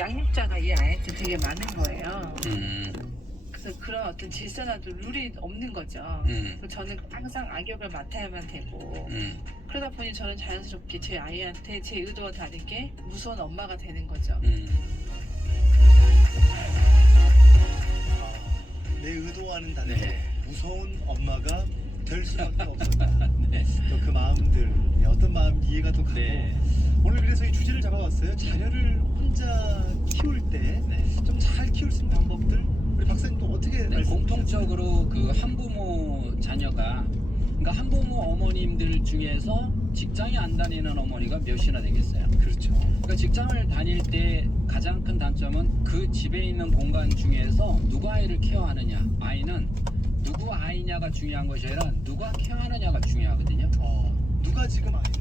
양육자가 이 아이한테 되게 많은 거예요. 음. 그래서 그런 어떤 질서나도 룰이 없는 거죠. 그래서 저는 항상 악역을 맡아야만 되고 그러다 보니 저는 자연스럽게 제 아이한테 제 의도와 다르게 무서운 엄마가 되는 거죠. 내 의도와는 다르게 네. 무서운 엄마가 될 수밖에 없었다. 네. 또 그 마음들, 어떤 마음 이해가 또 가고. 네. 오늘 그래서 이 주제를 잡아봤어요. 자녀를 혼자 키울 때 좀 잘 키울 수 있는 방법들. 우리 박사님 또 어떻게 네, 말씀해 공통적으로 그 한부모 자녀가, 그러니까 한부모 어머님들 중에서 직장에 안 다니는 어머니가 몇이나 되겠어요. 그렇죠. 그러니까 직장을 다닐 때 가장 큰 단점은 그 집에 있는 공간 중에서 누가 아이를 케어하느냐, 아이는 누구 아이냐가 중요한 것이 아니라 누가 케어하느냐가 중요하거든요. 누가 지금 아이를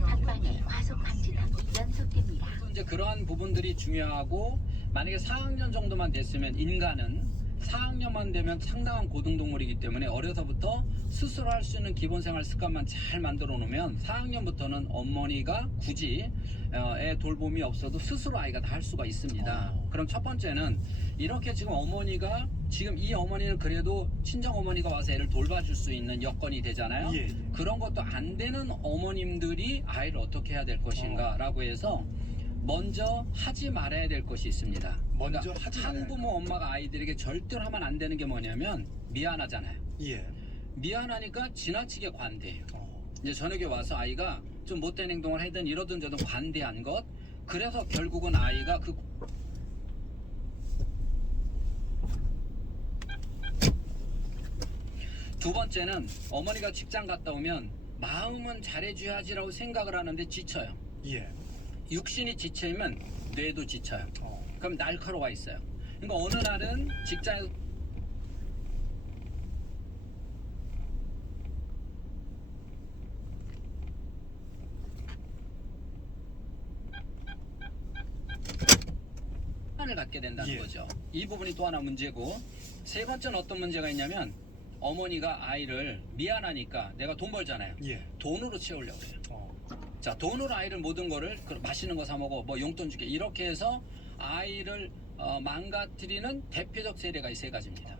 전방에 과속 방지턱이 연속됩니다. 이제 그러한 부분들이 중요하고, 만약에 4학년 정도만 됐으면, 인간은 4학년만 되면 상당한 고등동물이기 때문에 어려서부터 스스로 할 수 있는 기본 생활 습관만 잘 만들어 놓으면 4학년부터는 어머니가 굳이 애 돌봄이 없어도 스스로 아이가 다 할 수가 있습니다. 그럼 첫 번째는, 이렇게 지금 어머니가, 지금 이 어머니는 그래도 친정 어머니가 와서 애를 돌봐줄 수 있는 여건이 되잖아요. 예. 그런 것도 안 되는 어머님들이 아이를 어떻게 해야 될 것인가 라고 해서 먼저 하지 말아야 될 것이 있습니다. 먼저 그러니까 하지 말아야 한부모 엄마가 아이들에게 절대로 하면 안 되는 게 뭐냐면, 미안하잖아요. 예. 미안하니까 지나치게 관대해요. 이제 저녁에 와서 아이가 좀 못된 행동을 하든 이러든 저든 관대한 것, 그래서 결국은 아이가 두 번째는, 어머니가 직장 갔다 오면 마음은 잘해줘야지라고 생각을 하는데 지쳐요. 예. 육신이 지치면 뇌도 지쳐요. 그럼 날카로워 있어요. 그러니까 어느 날은 직장에서 을 갖게 된다는 예. 거죠. 이 부분이 또 하나 문제고, 세 번째는 어떤 문제가 있냐면, 어머니가 아이를 미안하니까 내가 돈 벌잖아요. 예. 돈으로 채우려고 해요. 자, 돈으로 아이를 모든 거를 맛있는 거 사 먹어, 뭐 용돈 줄게, 이렇게 해서 아이를 망가뜨리는 대표적 세례가 이 세 가지입니다.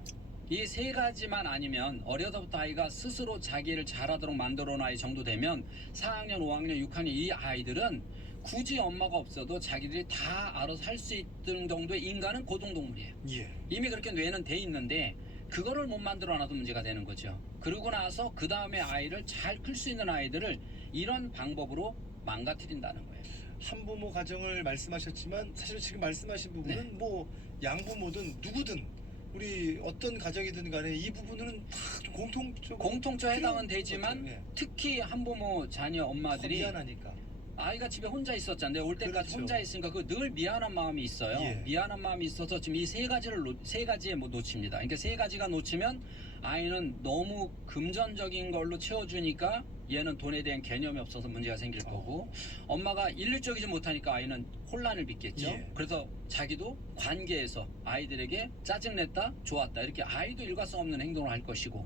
이 세 가지만 아니면, 어려서부터 아이가 스스로 자기를 잘하도록 만들어 놓은 아이 정도 되면 4학년, 5학년, 6학년 이 아이들은 굳이 엄마가 없어도 자기들이 다 알아서 할 수 있는 정도의 인간은 고등동물이에요. 예. 이미 그렇게 뇌는 돼 있는데 그거를 못 만들어 놔도 문제가 되는 거죠. 그러고 나서 그 다음에 아이를 잘 클 수 있는 아이들을 이런 방법으로 망가뜨린다는 거예요. 한부모 가정을 말씀하셨지만 사실 지금 말씀하신 부분은 네. 뭐 양부모든 누구든 우리 어떤 가정이든 간에 이 부분은 다 좀 공통적으로 해당은 되지만 예. 특히 한부모 자녀 엄마들이 미안하니까. 아이가 집에 혼자 있었잖아요. 올 때까지 그렇죠. 혼자 있으니까 그 늘 미안한 마음이 있어요. 예. 미안한 마음이 있어서 지금 이 세 가지에 뭐 놓칩니다. 그러니까 세 가지가 놓치면 아이는 너무 금전적인 걸로 채워주니까 얘는 돈에 대한 개념이 없어서 문제가 생길 거고, 엄마가 일률적이지 못하니까 아이는 혼란을 빚겠죠. 예. 그래서 자기도 관계에서 아이들에게 짜증냈다, 좋았다, 이렇게 아이도 일관성 없는 행동을 할 것이고,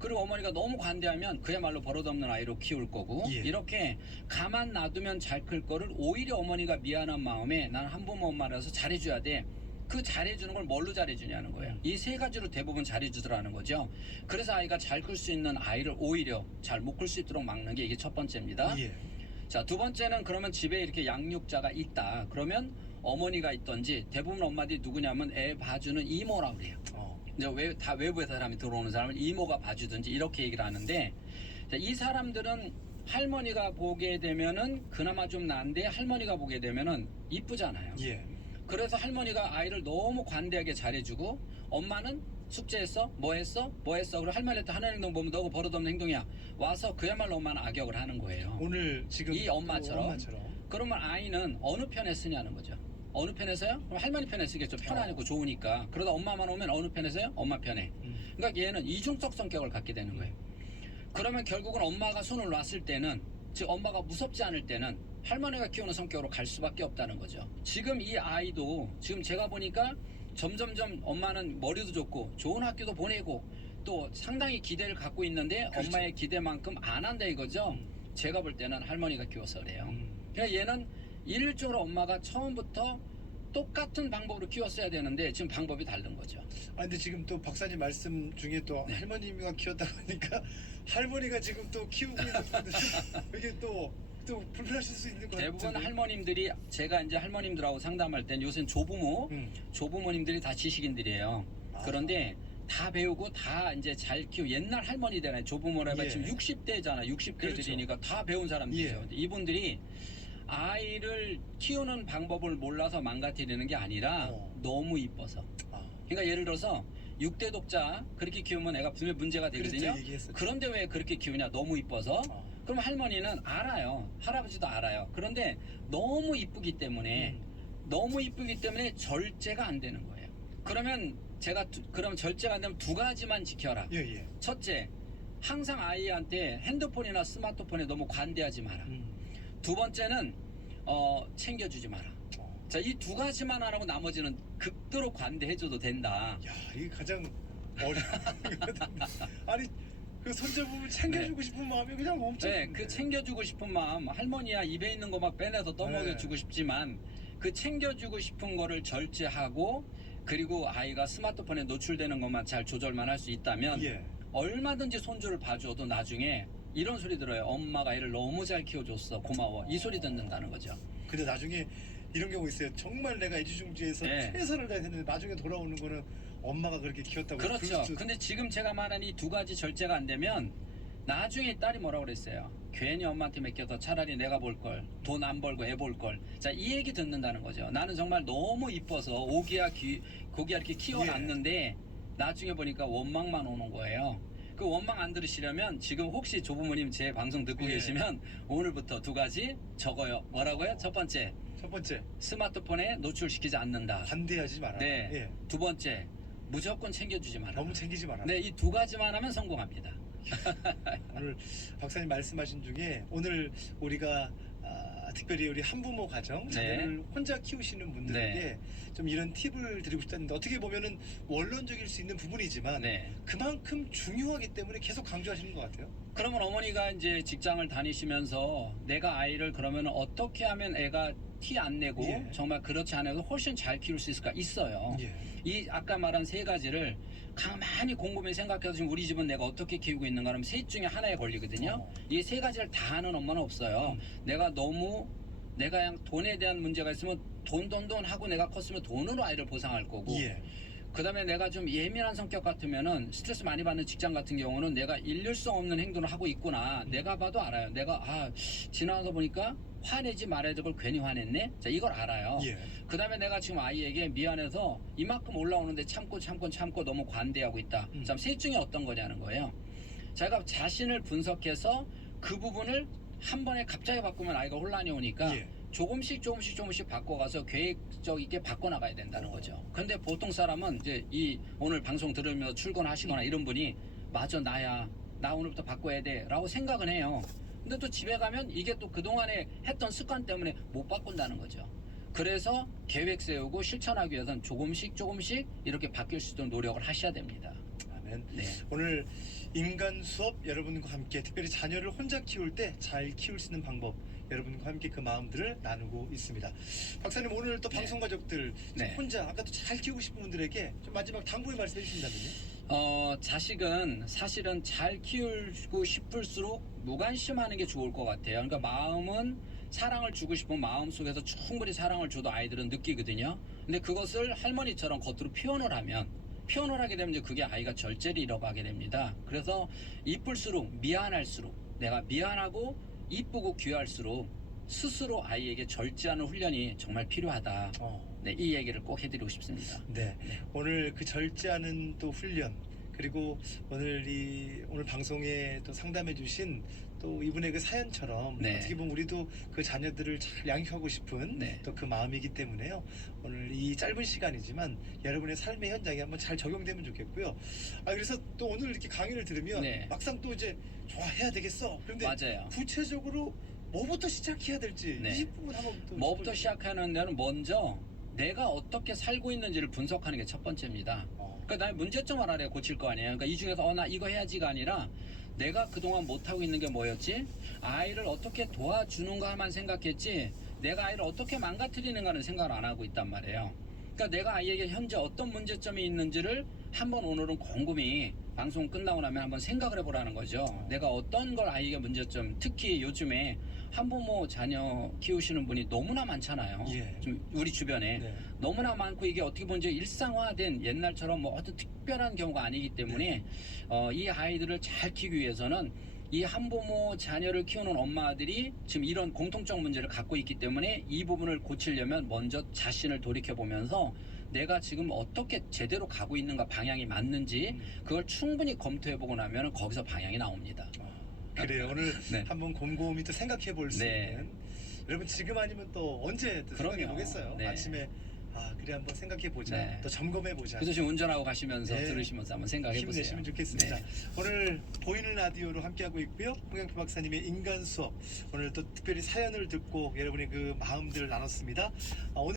그리고 어머니가 너무 관대하면 그야말로 버릇없는 아이로 키울 거고, 예. 이렇게 가만 놔두면 잘 클 거를 오히려 어머니가 미안한 마음에 난 한부모 엄마라서 잘해줘야 돼. 그 잘해주는 걸 뭘로 잘해주냐는 거예요. 이 세 가지로 대부분 잘해주더라는 거죠. 그래서 아이가 잘 클 수 있는 아이를 오히려 잘 못 클 수 있도록 막는 게 이게 첫 번째입니다. 예. 자, 두 번째는, 그러면 집에 이렇게 양육자가 있다. 그러면 어머니가 있던지, 대부분 엄마들이 누구냐면 애 봐주는 이모라고 그래요. 이제 다 외부에 사람이 들어오는 사람을 이모가 봐주든지 이렇게 얘기를 하는데, 자, 이 사람들은 할머니가 보게 되면은 그나마 좀 나은데 할머니가 보게 되면은 이쁘잖아요. 예. 그래서 할머니가 아이를 너무 관대하게 잘해주고, 엄마는 숙제했어? 뭐 했어? 뭐 했어? 그리고 할머니한테 하는 행동 보면 너가 버릇없는 행동이야. 와서 그야말로 엄마는 악역을 하는 거예요. 오늘 지금 이 엄마처럼. 그러면 아이는 어느 편에 쓰냐는 거죠. 어느 편에서요? 그럼 할머니 편에 쓰겠죠. 편하고 좋으니까. 그러다 엄마만 오면 어느 편에서요? 엄마 편에. 그러니까 얘는 이중적 성격을 갖게 되는 거예요. 그러면 결국은 엄마가 손을 놨을 때는, 즉 엄마가 무섭지 않을 때는 할머니가 키우는 성격으로 갈 수밖에 없다는 거죠. 지금 이 아이도 지금 제가 보니까 점점점 엄마는 머리도 좋고 좋은 학교도 보내고 또 상당히 기대를 갖고 있는데, 그렇죠. 엄마의 기대만큼 안 한다 이거죠. 제가 볼 때는 할머니가 키워서 그래요. 그러니까 얘는 일률적으로 엄마가 처음부터 똑같은 방법으로 키웠어야 되는데 지금 방법이 다른 거죠. 아 근데 지금 또 박사님 말씀 중에 또 네. 할머니가 키웠다고 하니까 할머니가 지금 또 키우고 있는 분들 이게 또 불편하실 수 있는 것 같은데. 대부분 할머님들이 제가 이제 할머님들하고 상담할 땐 요새는 조부모님들이 다 지식인들이에요. 아. 그런데 다 배우고 다 이제 잘 키우 옛날 할머니잖아요. 조부모라 해봐 예. 지금 60대잖아. 60대들이니까 그렇죠. 다 배운 사람들이죠. 예. 근데 이분들이 아이를 키우는 방법을 몰라서 망가뜨리는 게 아니라 너무 이뻐서. 아, 그러니까 예를 들어서 6대 독자 그렇게 키우면 애가 분명 문제가 되거든요. 그렇죠, 얘기했었죠. 그런데 왜 그렇게 키우냐? 너무 이뻐서. 아. 그럼 할머니는 알아요. 할아버지도 알아요. 그런데 너무 이쁘기 때문에 절제가 안 되는 거예요. 그러면 그럼 절제가 안 되면 두 가지만 지켜라. 예. 첫째, 항상 아이한테 핸드폰이나 스마트폰에 너무 관대하지 마라. 두 번째는 챙겨주지 마라. 자, 이 두 가지만 안 하고 나머지는 극도로 관대해줘도 된다. 야, 이게 가장 어려운 거거든요. 아니 그 손자분을 챙겨주고 싶은 마음이 그냥 엄청. 네, 큰데. 그 챙겨주고 싶은 마음, 할머니야 입에 있는 거 막 빼내서 떠먹여주고 싶지만 그 챙겨주고 싶은 거를 절제하고 그리고 아이가 스마트폰에 노출되는 것만 잘 조절만 할 수 있다면 예. 얼마든지 손주를 봐줘도 나중에 이런 소리 들어요. 엄마가 애를 너무 잘 키워줬어. 고마워. 이 소리 듣는다는 거죠. 근데 나중에 이런 경우 있어요. 정말 내가 애지중지해서 네. 최선을 다했는데 나중에 돌아오는 거는 엄마가 그렇게 키웠다고. 그렇죠. 근데 지금 제가 말한 이 두 가지 절제가 안 되면 나중에 딸이 뭐라고 그랬어요. 괜히 엄마한테 맡겨서 차라리 내가 볼 걸. 돈 안 벌고 애 볼 걸. 자, 이 얘기 듣는다는 거죠. 나는 정말 너무 이뻐서 고기야 이렇게 키워놨는데 나중에 보니까 원망만 오는 거예요. 그 원망 안 들으시려면 지금 혹시 조부모님 제 방송 듣고 예. 계시면 오늘부터 두 가지 적어요. 뭐라고요? 첫 번째, 스마트폰에 노출시키지 않는다. 반대하지 마라. 네. 예. 두 번째, 무조건 챙겨주지 마라. 너무 챙기지 마라. 네, 이 두 가지만 하면 성공합니다. 오늘 박사님 말씀하신 중에 오늘 우리가 특별히 우리 한부모 가정 자녀를 혼자 키우시는 분들에게 좀 이런 팁을 드리고 싶다는데 어떻게 보면은 원론적일 수 있는 부분이지만 네. 그만큼 중요하기 때문에 계속 강조하시는 것 같아요. 그러면 어머니가 이제 직장을 다니시면서 내가 아이를 그러면 어떻게 하면 애가 티 안 내고 예. 정말 그렇지 않아도 훨씬 잘 키울 수 있을까? 있어요. 예. 이 아까 말한 세 가지를 가만히 곰곰이 생각해서 지금 우리 집은 내가 어떻게 키우고 있는가 하면 셋 중에 하나에 걸리거든요. 이 세 가지를 다 하는 엄마는 없어요. 내가 그냥 돈에 대한 문제가 있으면 돈 하고 내가 컸으면 돈으로 아이를 보상할 거고 예. 그다음에 내가 좀 예민한 성격 같으면은 스트레스 많이 받는 직장 같은 경우는 내가 일률성 없는 행동을 하고 있구나. 내가 봐도 알아요. 내가 지나가서 보니까 화내지 말아야 될 걸 괜히 화냈네. 자, 이걸 알아요. 예. 그다음에 내가 지금 아이에게 미안해서 이만큼 올라오는데 참고 너무 관대하고 있다. 자, 셋 중에 어떤 거냐는 거예요. 제가 자신을 분석해서 그 부분을 한 번에 갑자기 바꾸면 아이가 혼란이 오니까 예. 조금씩 바꿔가서 계획적 있게 바꿔나가야 된다는 거죠. 근데 보통 사람은 이제 오늘 방송 들으면서 출근하시거나 이런 분이 맞아 나야 나 오늘부터 바꿔야 돼 라고 생각은 해요. 근데 또 집에 가면 이게 또 그동안에 했던 습관 때문에 못 바꾼다는 거죠. 그래서 계획 세우고 실천하기 위해서는 조금씩 이렇게 바뀔 수 있도록 노력을 하셔야 됩니다. 아멘. 네. 오늘 인간 수업 여러분과 함께 특별히 자녀를 혼자 키울 때 잘 키울 수 있는 방법 여러분과 함께 그 마음들을 나누고 있습니다. 박사님 오늘 또 네. 방송 가족들 네. 혼자 아까도 잘 키우고 싶은 분들에게 좀 마지막 당부의 말씀 해주신다면요? 자식은 사실은 잘 키우고 싶을수록 무관심하는 게 좋을 것 같아요. 그러니까 마음은 사랑을 주고 싶은 마음 속에서 충분히 사랑을 줘도 아이들은 느끼거든요. 근데 그것을 할머니처럼 겉으로 표현을 하게 되면 이제 그게 아이가 절제를 잃어가게 됩니다. 그래서 이쁠수록 미안할수록 내가 미안하고 이쁘고 귀할수록 스스로 아이에게 절제하는 훈련이 정말 필요하다. 네, 이 얘기를 꼭 해드리고 싶습니다. 네. 오늘 그 절제하는 또 훈련 그리고 오늘 방송에 또 상담해주신 또 이분의 그 사연처럼 네. 어떻게 보면 우리도 그 자녀들을 잘 양육하고 싶은 네. 또 그 마음이기 때문에요. 오늘 이 짧은 시간이지만 여러분의 삶의 현장에 한번 잘 적용되면 좋겠고요. 그래서 또 오늘 이렇게 강의를 들으면 네. 막상 또 이제 좋아해야 되겠어. 그런데 맞아요. 구체적으로 뭐부터 시작해야 될지 네. 이 부분 한번 또 뭐부터 시작하는 데는 먼저 내가 어떻게 살고 있는지를 분석하는 게 첫 번째입니다. 그러니까 나의 문제점을 알아야 고칠 거 아니에요. 그러니까 이 중에서 나 이거 해야지가 아니라 내가 그동안 못하고 있는 게 뭐였지? 아이를 어떻게 도와주는가만 생각했지 내가 아이를 어떻게 망가뜨리는가는 생각을 안 하고 있단 말이에요. 그러니까 내가 아이에게 현재 어떤 문제점이 있는지를 한번 오늘은 곰곰이 방송 끝나고 나면 한번 생각을 해보라는 거죠. 내가 어떤 걸 아이에게 문제점, 특히 요즘에 한부모 자녀 키우시는 분이 너무나 많잖아요. 예. 좀 우리 주변에 네. 너무나 많고 이게 어떻게 보면 이제 일상화된 옛날처럼 뭐 어떤 특별한 경우가 아니기 때문에 이 아이들을 잘 키우기 위해서는 이 한부모 자녀를 키우는 엄마들이 지금 이런 공통적 문제를 갖고 있기 때문에 이 부분을 고치려면 먼저 자신을 돌이켜보면서 내가 지금 어떻게 제대로 가고 있는가, 방향이 맞는지 그걸 충분히 검토해보고 나면 거기서 방향이 나옵니다. 그래요. 오늘 네. 한번 곰곰이 또 생각해 볼 수 네. 있는. 여러분 지금 아니면 또 언제 또 생각해 그럼요. 보겠어요. 네. 아침에 그래 한번 생각해 보자. 네. 또 점검해 보자. 그래서 지금 운전하고 가시면서 네. 들으시면서 한번 생각해보세요. 힘내시면 좋겠습니다. 네. 오늘 보이는 라디오로 함께하고 있고요. 홍영표 박사님의 인간 수업. 오늘 또 특별히 사연을 듣고 여러분의 그 마음들을 나눴습니다. 오늘